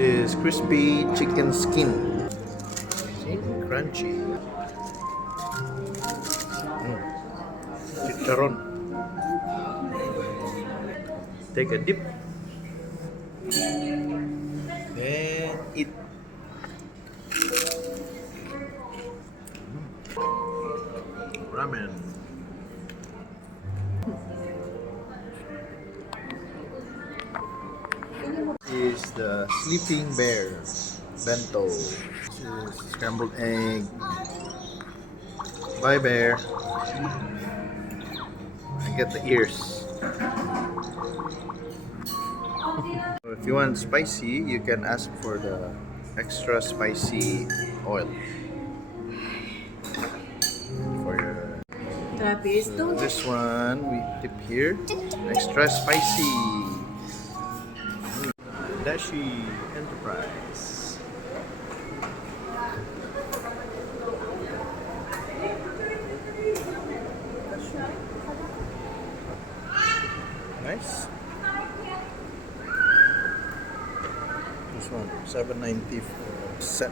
is crispy chicken skin. See? Crunchy. Chicharon. Take a dip. Then eat. Ramen. Is the sleeping bear bento. This is scrambled egg. Bye bear. I get the ears. If you want spicy, you can ask for the extra spicy oil for your. So this one we dip here, extra spicy. Dashi Enterprise. Nice. This one, $7.90 for set.